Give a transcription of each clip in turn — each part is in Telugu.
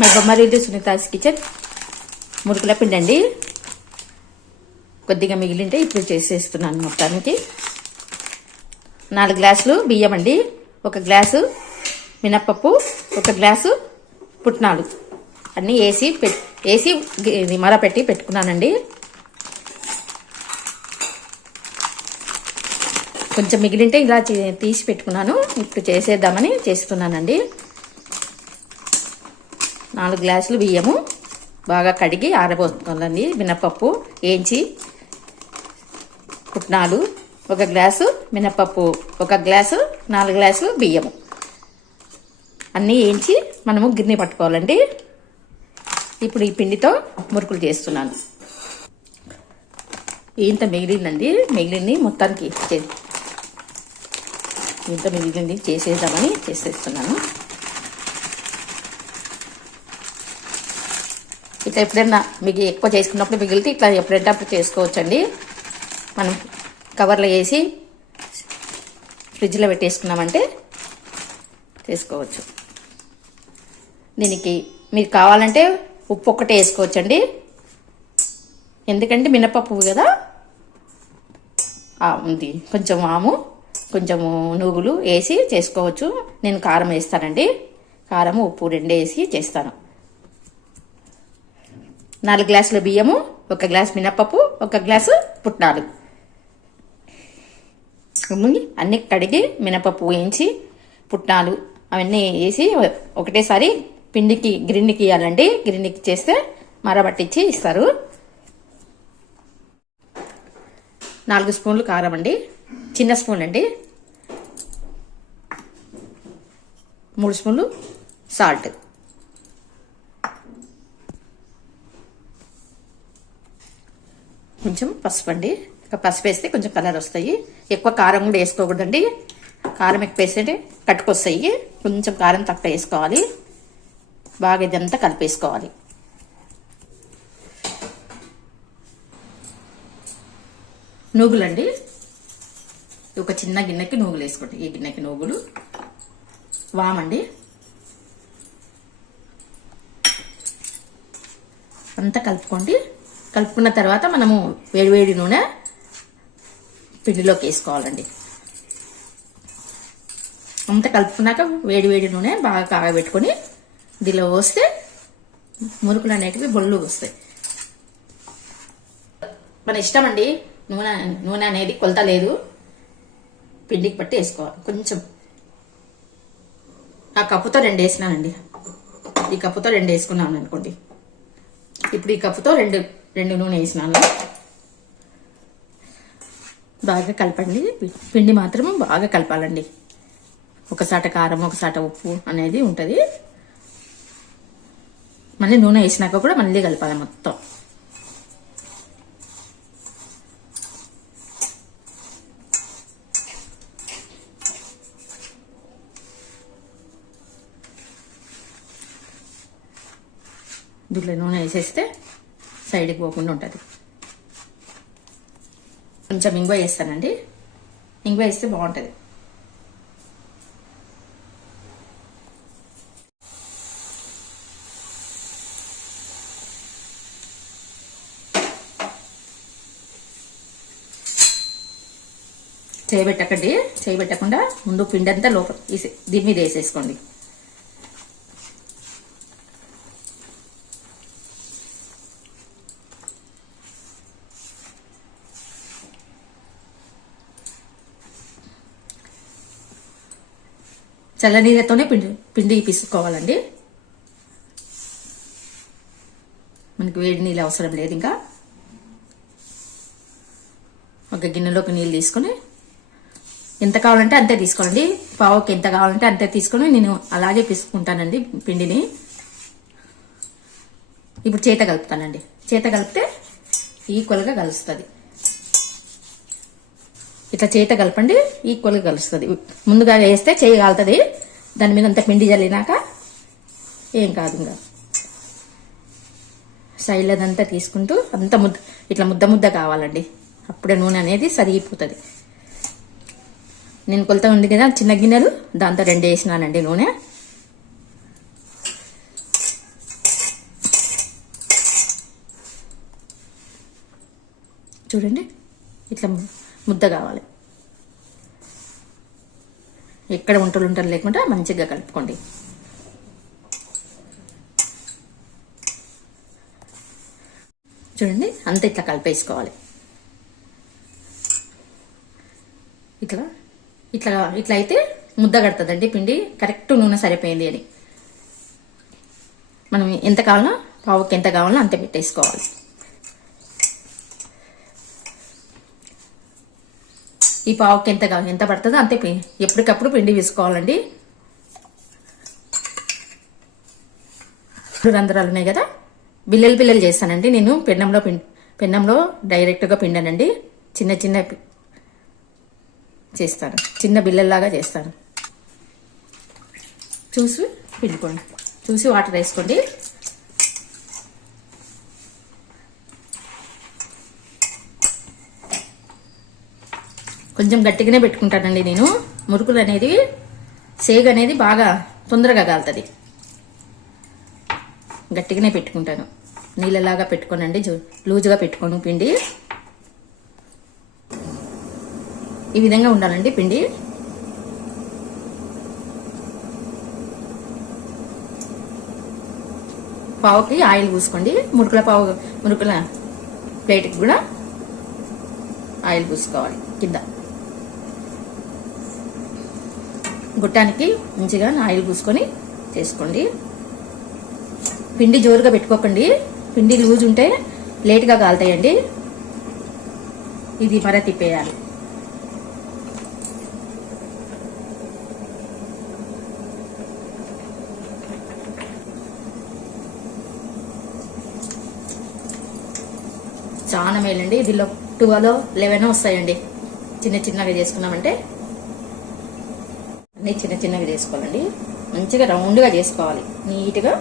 మై బొమ్మరీలు సునీతాస్ కిచెన్. మురుకుల పిండి అండి. కొద్దిగా మిగిలింటే ఇప్పుడు చేసేస్తున్నాను మొత్తానికి. నాలుగు గ్లాసులు బియ్యం అండి. ఒక గ్లాసు మినప్పప్పు ఒక గ్లాసు పుట్నాలు. అన్నీ వేసి వేసి మర పెట్టి పెట్టుకున్నానండి. కొంచెం మిగిలింటే ఇలా తీసి పెట్టుకున్నాను. ఇప్పుడు చేసేద్దామని చేస్తున్నానండి. నాలుగు గ్లాసులు బియ్యము బాగా కడిగి ఆరబోసుకోవాలండి మినపప్పు వేయించి పుట్నాలు ఒక గ్లాసు మినపప్పు ఒక గ్లాసు నాలుగు గ్లాసులు బియ్యము. అన్నీ వేయించి మనము గిన్నె పట్టుకోవాలండి. ఇప్పుడు ఈ పిండితో మురుకులు చేస్తున్నాను. ఇంత మిగిలిందండి మిగిలింది మొత్తానికి ఇంత మిగిలింది చేసేద్దామని చేసేస్తున్నాను. ఇట్లా ఎప్పుడైనా మీకు ఎక్కువ చేసుకున్నప్పుడు మిగిలితే ఇట్లా ఎప్పుడంటే అప్పుడు చేసుకోవచ్చండి. మనం కవర్లో వేసి ఫ్రిడ్జ్లో పెట్టేసుకున్నామంటే చేసుకోవచ్చు. దీనికి మీరు కావాలంటే ఉప్పు ఒక్కటే వేసుకోవచ్చండి. ఎందుకంటే మినపప్పు కదా. ఉంది. కొంచెం ఆము కొంచెము నువ్వులు వేసి చేసుకోవచ్చు. నేను కారం వేస్తానండి. కారం ఉప్పు రెండు వేసి చేస్తాను. నాలుగు గ్లాసుల బియ్యము ఒక గ్లాస్ మినపప్పు ఒక గ్లాసు పుట్నాలు. అన్ని కడిగి మినపప్పు వేయించి పుట్నాలు అవన్నీ వేసి ఒకటేసారి పిండికి గ్రిన్నికి ఇవ్వాలండి గిన్నెకి చేస్తే మరబట్టించి ఇస్తారు. నాలుగు స్పూన్లు కారం అండి. చిన్న స్పూన్ అండి. మూడు స్పూన్లు సాల్ట్. కొంచెం పసుపు అండి పసుపు వేస్తే కొంచెం కలర్ వస్తాయి. ఎక్కువ కారం కూడా వేసుకోకూడదండి. కారం ఎక్కువ వేస్తే కట్టుకొస్తాయి. కొంచెం కారం తక్కువ వేసుకోవాలి. బాగా ఇదంతా కలిపేసుకోవాలి. నూగులండి. ఒక చిన్న గిన్నెకి నూగులు వేసుకోండి. ఈ గిన్నెకి నూగులు. వామండి. అంతా కలుపుకోండి. కలుపుకున్న తర్వాత మనము వేడివేడి నూనె పిండిలోకి వేసుకోవాలండి. అంతా కలుపుకున్నాక వేడివేడి నూనె బాగా కాగబెట్టుకొని దీనిలో పోస్తే మురుకులు అనేటివి బొళ్ళు వస్తాయి మన ఇష్టం అండి నూనె నూనె అనేది కొలత లేదు. పిండికి పట్టి వేసుకోవాలి. కొంచెం. ఆ కప్పుతో రెండు వేసినానండి. ఈ కప్పుతో రెండు వేసుకున్నాను అనుకోండి ఇప్పుడు ఈ కప్పుతో రెండు రెండు నూనె వేసినాను. బాగా కలపండి. పిండి మాత్రం బాగా కలపాలండి. ఒకసాట కారం ఒకసాట ఉప్పు అనేది ఉంటుంది. మళ్ళీ నూనె వేసినాక కూడా మళ్ళీ కలపాలి మొత్తం. దీంట్లో నూనె వేసేస్తే సైడ్కి పోకుండా ఉంటుంది. కొంచెం ఇంగువ వేస్తానండి ఇంగువ వేస్తే బాగుంటుంది. చేయబెట్టకండి చేయబెట్టకుండా ముందు పిండి అంతా లోపల దీని మీద వేసేసుకోండి. చల్లనీళ్ళతోనే పిండి పిండి పిసుకోవాలండి మనకి వేడి నీళ్ళు అవసరం లేదు ఇంకా. ఒక గిన్నెలోకి నీళ్ళు తీసుకొని ఎంత కావాలంటే అంతే తీసుకోండి పావుకి ఎంత కావాలంటే అంతే తీసుకొని నేను అలాగే పిసుకుంటానండి పిండిని. ఇప్పుడు చేత కలుపుతానండి. చేత కలిపితే ఈక్వల్గా కలుస్తుంది. ఇట్లా చేత కలపండి ఈక్వల్గా కలుస్తుంది. ముందుగా వేస్తే చేయి కాలుతుంది. దాని మీద అంతా పిండి చల్లినాక ఏం కాదు ఇంకా. సైడ్ అదంతా తీసుకుంటూ అంత ముద్ద ఇట్లా ముద్ద ముద్ద కావాలండి. అప్పుడే నూనె అనేది సరిగిపోతుంది. నేను కొలత ఉంది కదా చిన్న గిన్నెలు దాంతో రెండు వేసినానండి నూనె. చూడండి ఇట్లా ముద్ద కావాలి. ఎక్కడ వంటలు ఉంటారు లేకుండా మంచిగా కలుపుకోండి. చూడండి అంత ఇట్లా కలిపేసుకోవాలి. ఇట్లా ఇట్లా ఇట్లా అయితే ముద్ద కడుతుందండి పిండి కరెక్ట్ నూనె సరిపోయింది అని. మనం ఎంత కావాలో పావుకి ఎంత కావాలో అంత పెట్టేసుకోవాలి. ఈ పావుకి ఎంత ఎంత పడుతుందో అంతే పి- ఎప్పటికప్పుడు పిండి వేసుకోవాలండి. రంధ్రాలు ఉన్నాయి కదా? బిల్లలు బిల్లలు చేస్తానండి నేను. పెన్నంలో పిం పెన్నంలో డైరెక్ట్గా పిండానండి. చిన్న చిన్న చేస్తాను. చిన్న బిల్లల్లాగా చేస్తాను. చూసి పిండుకోండి. చూసి వాటర్ వేసుకోండి. కొంచెం గట్టిగానే పెట్టుకుంటానండి నేను. మురుకులు అనేది సేగ అనేది బాగా తొందరగా కాలుతుంది గట్టిగానే పెట్టుకుంటాను. నీళ్ళలాగా పెట్టుకోనండి లూజుగా పెట్టుకోను పిండి. ఈ విధంగా ఉండాలండి పిండి. పావుకి ఆయిల్ పూసుకోండి. మురుకుల పావు మురుకుల ప్లేట్కి కూడా ఆయిల్ పూసుకోవాలి. కింద. గుట్టానికి మంచిగా ఆయిల్ పూసుకొని చేసుకోండి. పిండి జోరుగా పెట్టుకోకండి. పిండి లూజ్ ఉంటే లేట్గా కాలుతాయండి. ఇది మర తిప్పేయాలి. చాలా మేలండి. దీనిలో టువలో లెవెన్ వస్తాయండి. చిన్న చిన్నగా చేసుకున్నామంటే అన్నీ చిన్న చిన్నవి చేసుకోవాలండి. మంచిగా రౌండ్గా చేసుకోవాలి. నీట్గా.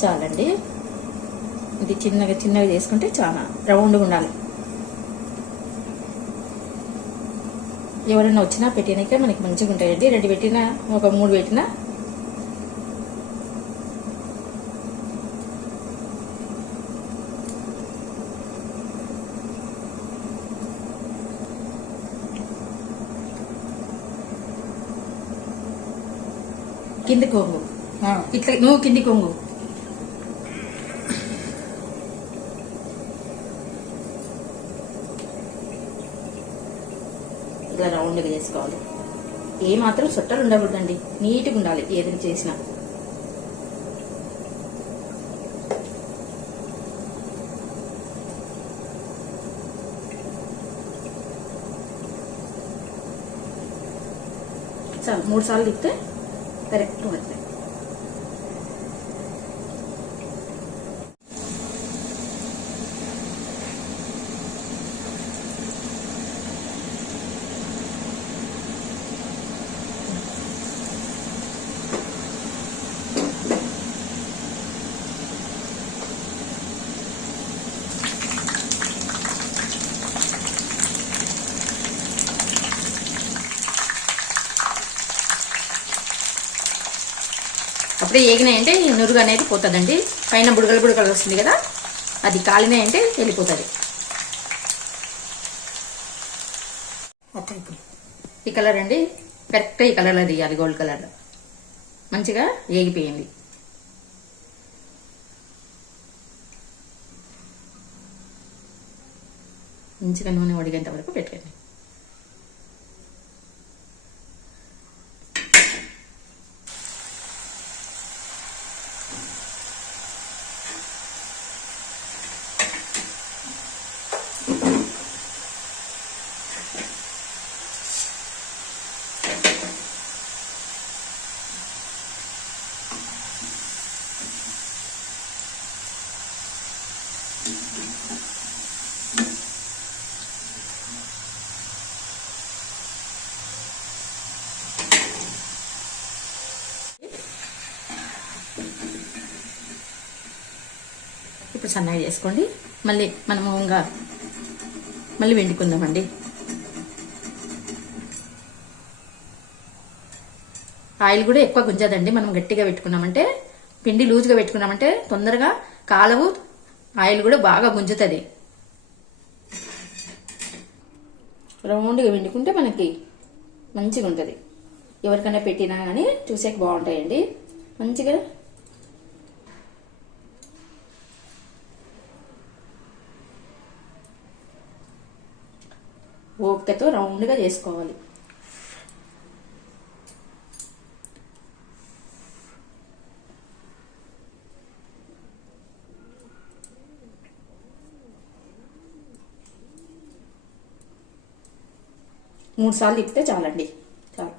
చాలండి. ఇది చిన్నగా చిన్నగా చేసుకుంటే చాలా రౌండ్గా ఉండాలి. ఎవరైనా వచ్చినా పెట్టినాక మనకి మంచిగా ఉంటాయండి. రెండు పెట్టినా ఒక మూడు పెట్టినా కింది కొంగు ఇట్లా నువ్వు కింది కొంగు. ఇలా రౌండ్గా చేసుకోవాలి ఏ మాత్రం సొట్టలు ఉండకూడదండి. నీట్గా ఉండాలి ఏదైనా చేసినా. చాలు మూడు సార్లు తిప్పితే కరెక్ట్ అప్పుడే ఏగినాయంటే నురుగు అనేది పోతుందండి. పైన బుడగలు బుడగలు వస్తుంది కదా. అది కాలినాయంటే వెళ్ళిపోతుంది. ఈ కలర్ అండి కరెక్ట్ ఈ కలర్లో తీయాలి గోల్డ్ కలర్. మంచిగా ఏగిపోయింది. మంచిగా నూనె వడిగేంత వరకు పెట్టండి సన్నగా చేసుకోండి. మళ్ళీ మనము ఇంకా మళ్ళీ వెండుకుందామండి ఆయిల్ కూడా ఎక్కువ గుంజదండి. మనం గట్టిగా పెట్టుకున్నామంటే పిండి లూజ్గా పెట్టుకున్నామంటే తొందరగా కాలవు ఆయిల్ కూడా బాగా గుంజుతుంది. రౌండ్గా వెండుకుంటే మనకి మంచిగా ఉంటుంది ఎవరికైనా పెట్టినా కానీ చూసేకి బాగుంటాయండి. మంచిగా ఓపికతో రౌండ్గా చేసుకోవాలి. మూడు సార్లు తిప్పితే చాలండి చాలు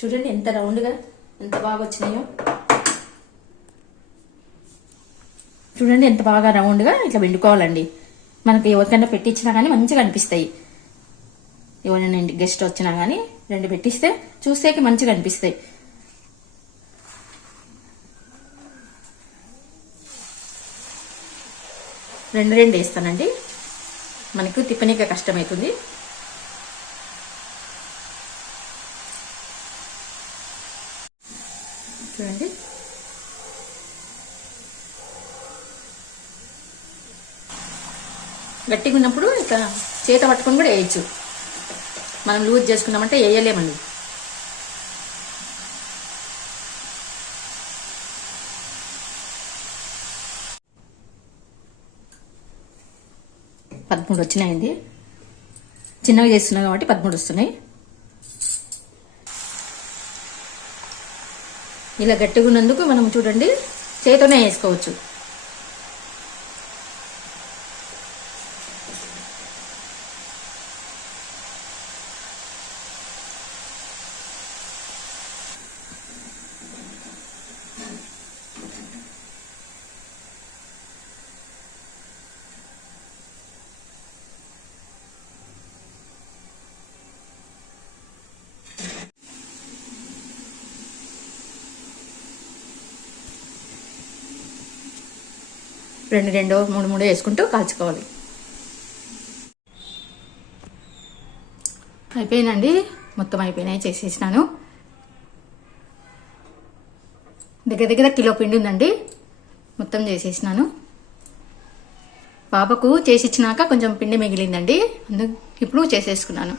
చూడండి ఎంత రౌండ్గా ఎంత బాగా వచ్చినాయో. చూడండి ఎంత బాగా రౌండ్గా ఇట్లా వెండుకోవాలండి మనకి ఎవరికైనా పెట్టించినా కానీ మంచిగా అనిపిస్తాయి. ఎవరైనా ఇంటి గెస్ట్ వచ్చినా కానీ రెండు పెట్టిస్తే చూసేకి మంచిగా అనిపిస్తాయి. రెండు రెండు వేస్తానండి. మనకు తిప్పనీక కష్టమవుతుంది చూడండి గట్టిగా ఉన్నప్పుడు ఇక చేత పట్టుకొని కూడా వేయచ్చు. మనం లూజ్ చేసుకున్నామంటే వేయలేమండి. పదమూడు వచ్చినాయండి. చిన్నగా చేస్తున్నాం కాబట్టి పదమూడు వస్తున్నాయి. ఇలా గట్టిగా ఉన్నందుకు మనం చూడండి చేతోనే వేసుకోవచ్చు. రెండు రెండు మూడు మూడు వేసుకుంటూ కాల్చుకోవాలి. అయిపోయినండి మొత్తం అయిపోయినాయి చేసేసినాను. దగ్గర దగ్గర కిలో పిండి ఉందండి. మొత్తం చేసేసినాను. పాపకు చేసి ఇచ్చినాక కొంచెం పిండి మిగిలిందండి. అందుకు ఇప్పుడు చేసేసుకున్నాను.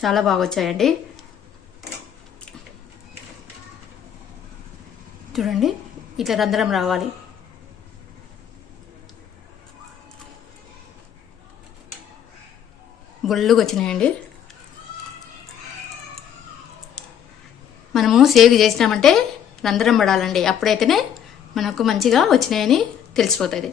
చాలా బాగా వచ్చాయండి చూడండి ఇట్లా రంధ్రం రావాలి. బొల్లుగా వచ్చినాయండి మనము సేవ్ చేసినామంటే రంధ్రం పడాలండి. అప్పుడైతేనే మనకు మంచిగా వచ్చినాయని తెలిసిపోతుంది.